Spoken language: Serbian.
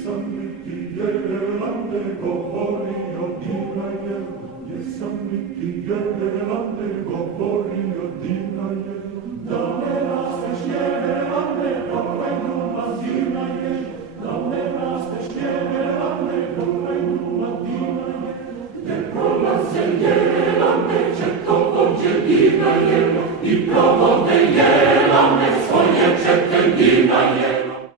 Jesam li ti Jelande govorio Dinaje, jesam li ti Jelande govorio Dinaje, da ne rasteš Jelande dokle ljubav zima je, da ne rasteš Jelande dokle ljubav zima je, ne prolaze Jelande četovođe Dinaje i pravo